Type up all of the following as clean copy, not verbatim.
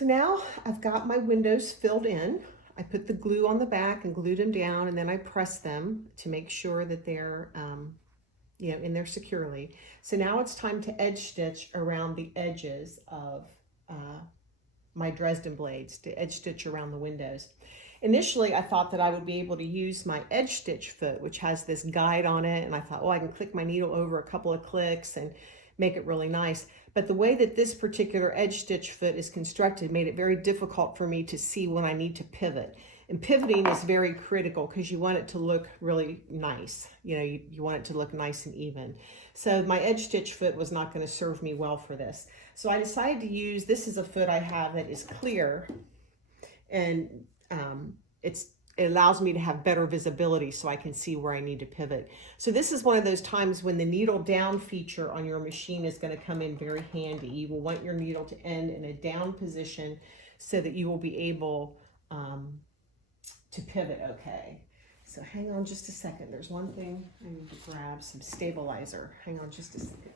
So now I've got my windows filled in. I put the glue on the back and glued them down, and then I press them to make sure that they're in there securely. So now it's time to edge stitch around the edges of my Dresden blades, to edge stitch around the windows. Initially, I thought that I would be able to use my edge stitch foot, which has this guide on it, and I thought, oh, I can click my needle over a couple of clicks and make it really nice. But the way that this particular edge stitch foot is constructed made it very difficult for me to see when I need to pivot. And pivoting is very critical because you want it to look really nice. You want it to look nice and even. So my edge stitch foot was not going to serve me well for this. So I decided to use, this is a foot I have that is clear, and it allows me to have better visibility so I can see where I need to pivot. So this is one of those times when the needle down feature on your machine is going to come in very handy. You will want your needle to end in a down position so that you will be able to pivot okay. So hang on just a second. There's one thing I need to grab, some stabilizer. Hang on just a second.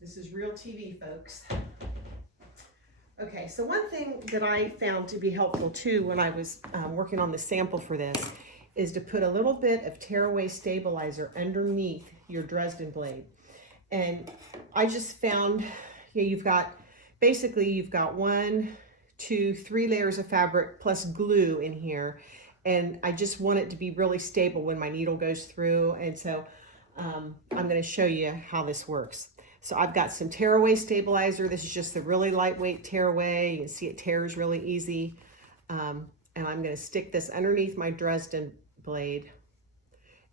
This is real TV, folks. Okay, so one thing that I found to be helpful too when I was working on the sample for this is to put a little bit of tearaway stabilizer underneath your Dresden blade. And I just found, you've got 1, 2, 3 layers of fabric plus glue in here. And I just want it to be really stable when my needle goes through. And so I'm going to show you how this works. So I've got some tearaway stabilizer. This is just the really lightweight tearaway. You can see it tears really easy. And I'm going to stick this underneath my Dresden blade.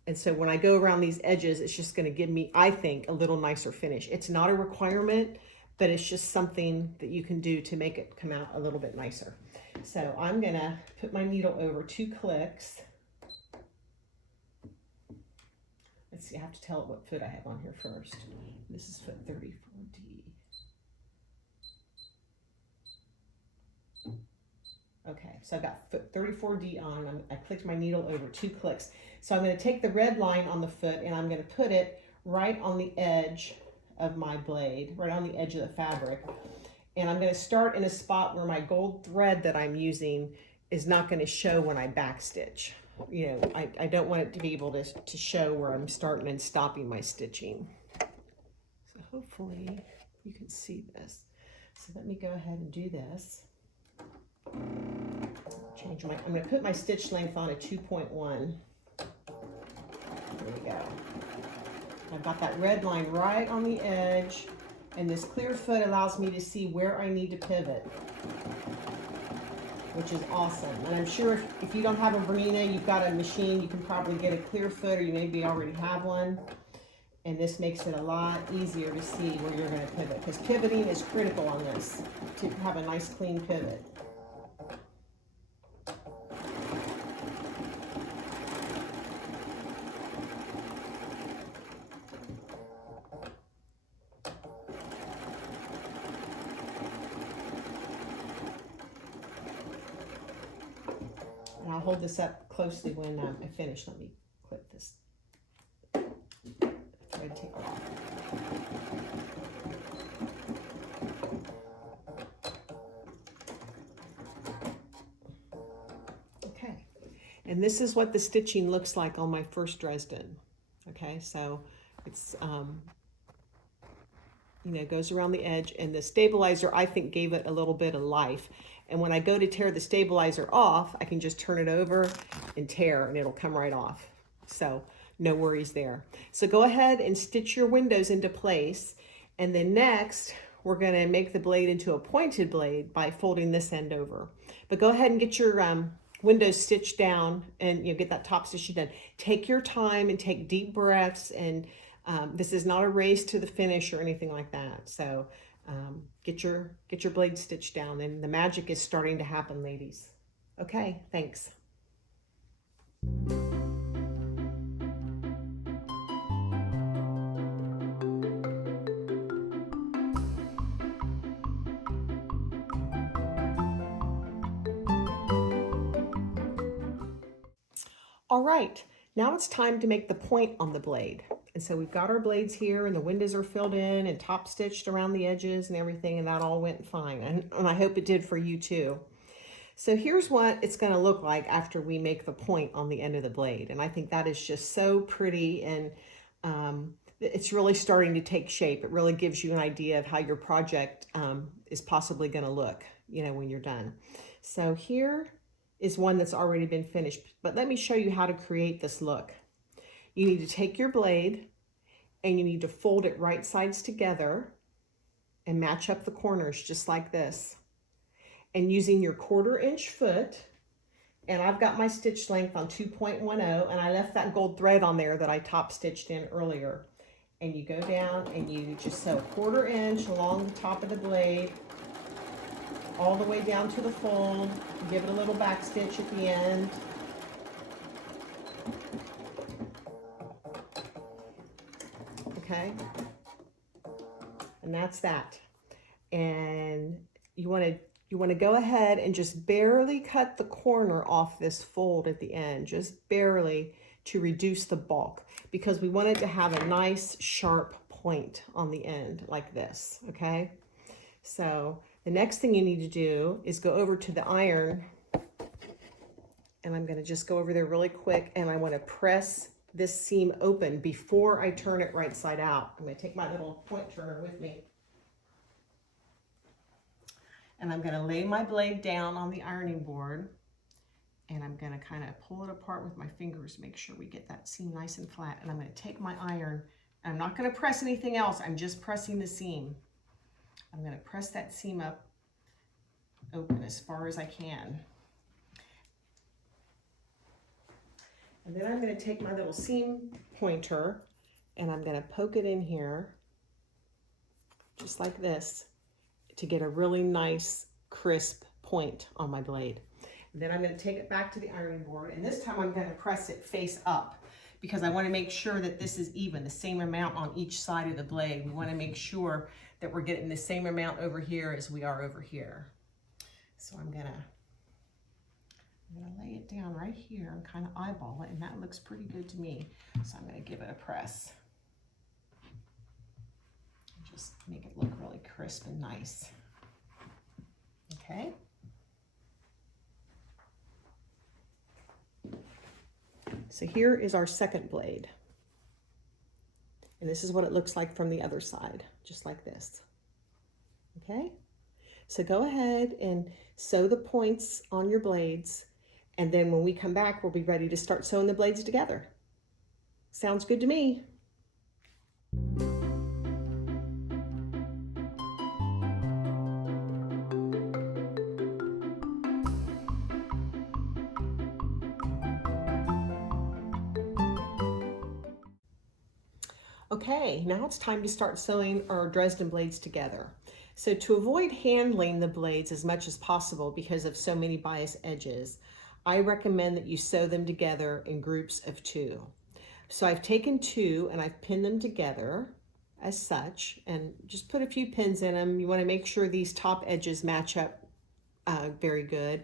And so when I go around these edges, it's just going to give me, I think, a little nicer finish. It's not a requirement, but it's just something that you can do to make it come out a little bit nicer. So I'm going to put my needle over 2 clicks. Let's see, I have to tell it what foot I have on here first. This is foot 34D. Okay, so I've got foot 34D on. I clicked my needle over 2 clicks. So I'm going to take the red line on the foot and I'm going to put it right on the edge of my blade, right on the edge of the fabric. And I'm going to start in a spot where my gold thread that I'm using is not going to show when I backstitch. I don't want it to be able to show where I'm starting and stopping my stitching. So hopefully you can see this. So let me go ahead and do this. I'm going to put my stitch length on a 2.1. There we go. I've got that red line right on the edge, and this clear foot allows me to see where I need to pivot, which is awesome. And I'm sure if you don't have a Gramdma, you've got a machine, you can probably get a clear foot, or you maybe already have one. And this makes it a lot easier to see where you're going to pivot, because pivoting is critical on this to have a nice clean pivot. And I'll hold this up closely when I finish. Let me clip this thread tape off. Okay, and this is what the stitching looks like on my first Dresden. Okay, so it's goes around the edge, and the stabilizer I think gave it a little bit of life. And when I go to tear the stabilizer off, I can just turn it over and tear, and it'll come right off. So no worries there. So go ahead and stitch your windows into place. And then next, we're going to make the blade into a pointed blade by folding this end over. But go ahead and get your windows stitched down and get that top stitching done. Take your time and take deep breaths. And this is not a race to the finish or anything like that. So get your blade stitched down, and the magic is starting to happen, ladies. Okay, thanks. All right, now it's time to make the point on the blade. And so we've got our blades here and the windows are filled in and top stitched around the edges and everything, and that all went fine. And I hope it did for you too. So here's what it's going to look like after we make the point on the end of the blade. And I think that is just so pretty, and it's really starting to take shape. It really gives you an idea of how your project is possibly going to look, you know, when you're done. So here is one that's already been finished, but let me show you how to create this look. You need to take your blade and you need to fold it right sides together and match up the corners just like this. And using your 1/4 inch foot, and I've got my stitch length on 2.10, and I left that gold thread on there that I top stitched in earlier. And you go down and you just sew 1/4 inch along the top of the blade, all the way down to the fold. You give it a little back stitch at the end. Okay, and that's that. And you want to go ahead and just barely cut the corner off this fold at the end, just barely, to reduce the bulk, because we want it to have a nice sharp point on the end like this. Okay, so the next thing you need to do is go over to the iron, and I'm going to just go over there really quick, and I want to press this seam open before I turn it right side out. I'm going to take my little point turner with me, and I'm going to lay my blade down on the ironing board, and I'm going to kind of pull it apart with my fingers, make sure we get that seam nice and flat. And I'm going to take my iron, and I'm not going to press anything else, I'm just pressing the seam. I'm going to press that seam up open as far as I can. And then I'm going to take my little seam pointer and I'm going to poke it in here just like this to get a really nice crisp point on my blade. And then I'm going to take it back to the ironing board, and this time I'm going to press it face up because I want to make sure that this is even, the same amount on each side of the blade. We want to make sure that we're getting the same amount over here as we are over here. So I'm going to lay it down right here and kind of eyeball it, and that looks pretty good to me. So I'm going to give it a press. Just make it look really crisp and nice. Okay. So here is our second blade. And this is what it looks like from the other side, just like this. Okay. So go ahead and sew the points on your blades, and then when we come back, we'll be ready to start sewing the blades together. Sounds good to me. Okay, now it's time to start sewing our Dresden blades together. So to avoid handling the blades as much as possible because of so many bias edges, I recommend that you sew them together in groups of 2. So I've taken 2 and I've pinned them together as such, and just put a few pins in them. You want to make sure these top edges match up very good.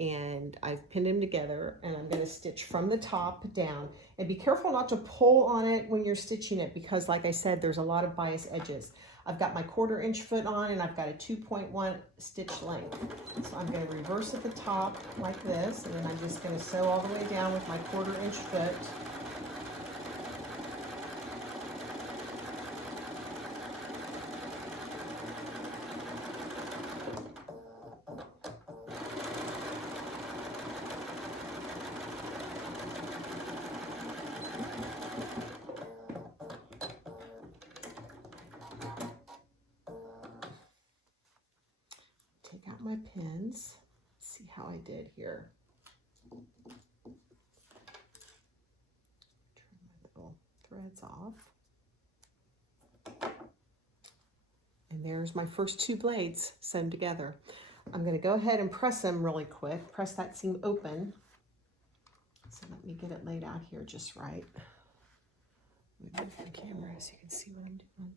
And I've pinned them together, and I'm going to stitch from the top down, and be careful not to pull on it when you're stitching it because, like I said, there's a lot of bias edges. I've got my 1/4 inch foot on, and I've got a 2.1 stitch length. So I'm going to reverse at the top like this, and then I'm just going to sew all the way down with my 1/4 inch foot. Take out my pins. Let's see how I did here. Turn my little threads off. And there's my first 2 blades sewn together. I'm going to go ahead and press them really quick. Press that seam open. So let me get it laid out here just right. Move the camera so you can see what I'm doing.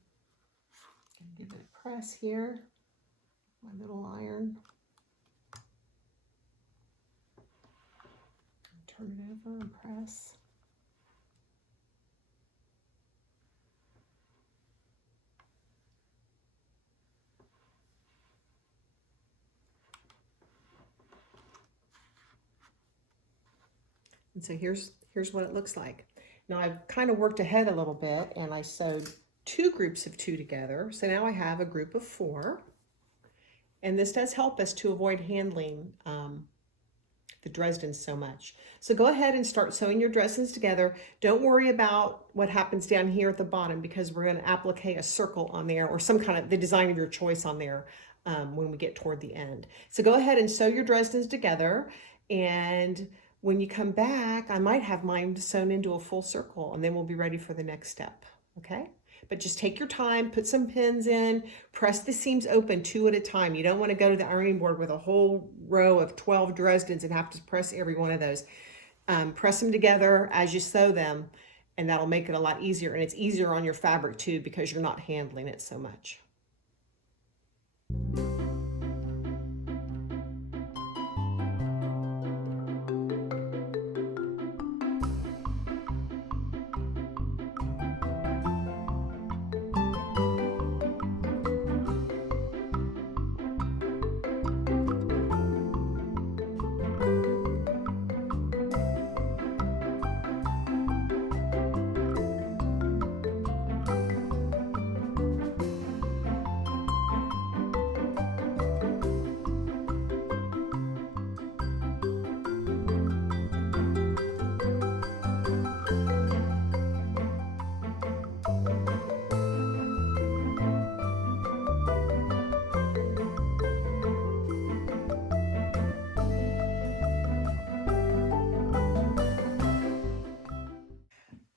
Gonna give it a press here. My little iron. Turn it over and press. And so here's what it looks like. Now I've kind of worked ahead a little bit and I sewed 2 groups of 2 together. So now I have a group of 4. And this does help us to avoid handling the Dresdens so much. So go ahead and start sewing your Dresdens together. Don't worry about what happens down here at the bottom because we're going to applique a circle on there or some kind of the design of your choice on there when we get toward the end. So go ahead and sew your Dresdens together, and when you come back, I might have mine sewn into a full circle and then we'll be ready for the next step, okay? But just take your time, put some pins in, press the seams open 2 at a time. You don't want to go to the ironing board with a whole row of 12 Dresdens and have to press every one of those. Press them together as you sew them, and that'll make it a lot easier. And it's easier on your fabric too because you're not handling it so much.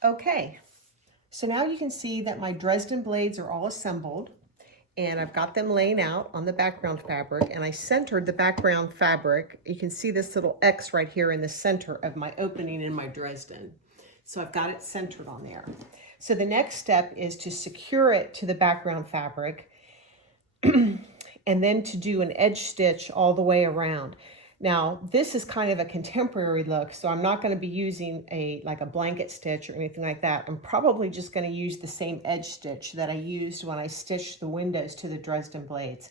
Okay, so now you can see that my Dresden blades are all assembled and I've got them laying out on the background fabric, and I centered the background fabric. You can see this little X right here in the center of my opening in my Dresden. So I've got it centered on there. So the next step is to secure it to the background fabric and then to do an edge stitch all the way around. Now, this is kind of a contemporary look, so I'm not going to be using like a blanket stitch or anything like that. I'm probably just going to use the same edge stitch that I used when I stitched the windows to the Dresden blades.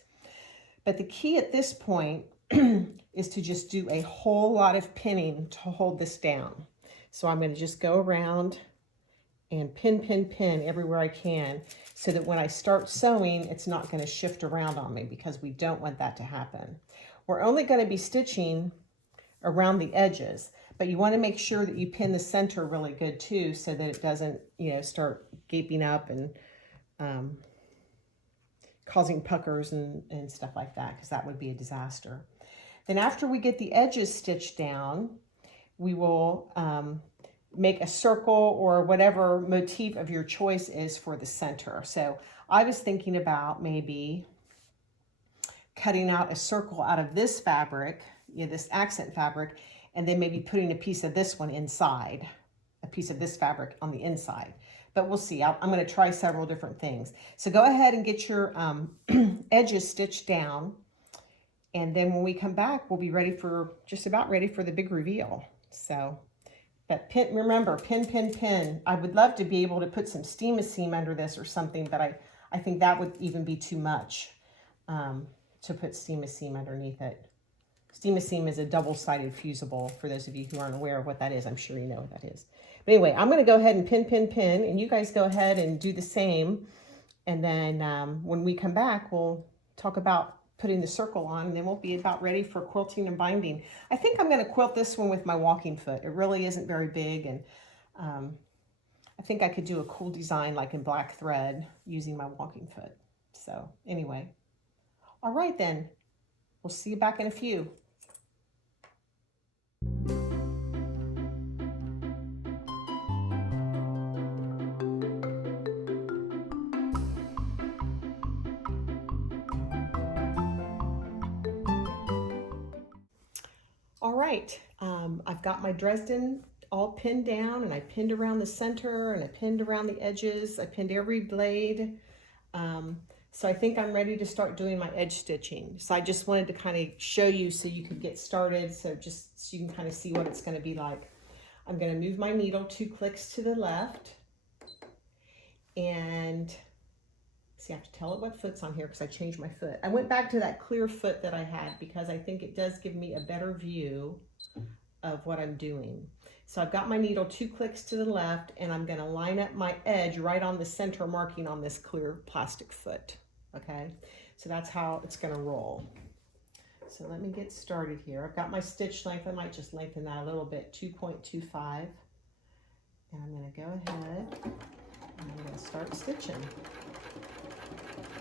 But the key at this point is to just do a whole lot of pinning to hold this down. So I'm going to just go around and pin everywhere I can so that when I start sewing, it's not going to shift around on me because we don't want that to happen. We're only going to be stitching around the edges, but you want to make sure that you pin the center really good too so that it doesn't, start gaping up and causing puckers and stuff like that, because that would be a disaster. Then after we get the edges stitched down, we will make a circle or whatever motif of your choice is for the center. So I was thinking about maybe cutting out a circle out of this fabric, this accent fabric, and then maybe putting a piece of this one inside, a piece of this fabric on the inside. But we'll see. I'm going to try several different things. So go ahead and get your edges stitched down, and then when we come back, we'll be just about ready for the big reveal. So, but remember, pin. I would love to be able to put some steam-a-seam under this or something, but I think that would even be too much to put steam-a-seam underneath it. Steam-a-seam is a double-sided fusible. For those of you who aren't aware of what that is, I'm sure you know what that is. But anyway, I'm going to go ahead and pin, and you guys go ahead and do the same. And then when we come back, we'll talk about putting the circle on, and then we'll be about ready for quilting and binding. I think I'm going to quilt this one with my walking foot. It really isn't very big, and I think I could do a cool design like in black thread using my walking foot. So anyway, all right then, we'll see you back in a few. All right, I've got my Dresden all pinned down, and I pinned around the center, and I pinned around the edges. I pinned every blade. So I think I'm ready to start doing my edge stitching. So I just wanted to kind of show you so you could get started, so just so you can kind of see what it's going to be like. I'm going to move my needle 2 clicks to the left, and see, I have to tell it what foot's on here because I changed my foot. I went back to that clear foot that I had because I think it does give me a better view of what I'm doing. So I've got my needle 2 clicks to the left, and I'm going to line up my edge right on the center marking on this clear plastic foot. Okay, so that's how it's going to roll. So let me get started here. I've got my stitch length. I might just lengthen that a little bit, 2.25. And I'm going to go ahead and I'm going to start stitching.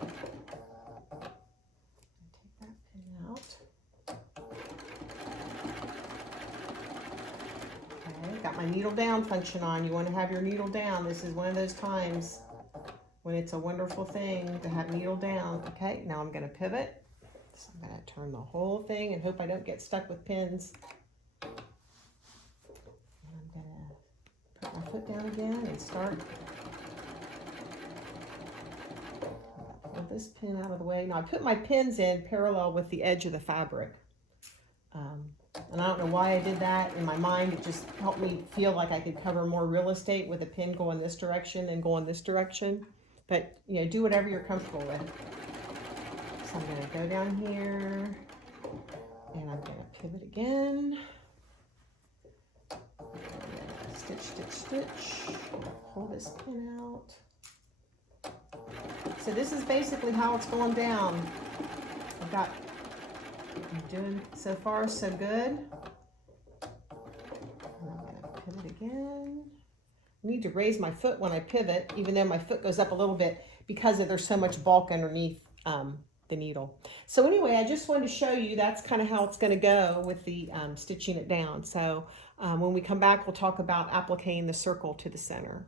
Take that pin out. Got my needle down function on. You want to have your needle down. This is one of those times when it's a wonderful thing to have needle down. Okay, now I'm going to pivot. So I'm going to turn the whole thing and hope I don't get stuck with pins. And I'm going to put my foot down again and start. Pull this pin out of the way. Now I put my pins in parallel with the edge of the fabric. And I don't know why I did that. In my mind, it just helped me feel like I could cover more real estate with a pin going this direction than going this direction. But, you know, do whatever you're comfortable with. So I'm going to go down here, and I'm going to pivot again. Stitch, stitch, stitch. Pull this pin out. So this is basically how it's going down. I'm doing so far so good. And I'm going to pivot again. I need to raise my foot when I pivot, even though my foot goes up a little bit because there's so much bulk underneath the needle. So anyway, I just wanted to show you that's kind of how it's going to go with the stitching it down. So when we come back, we'll talk about appliquing the circle to the center.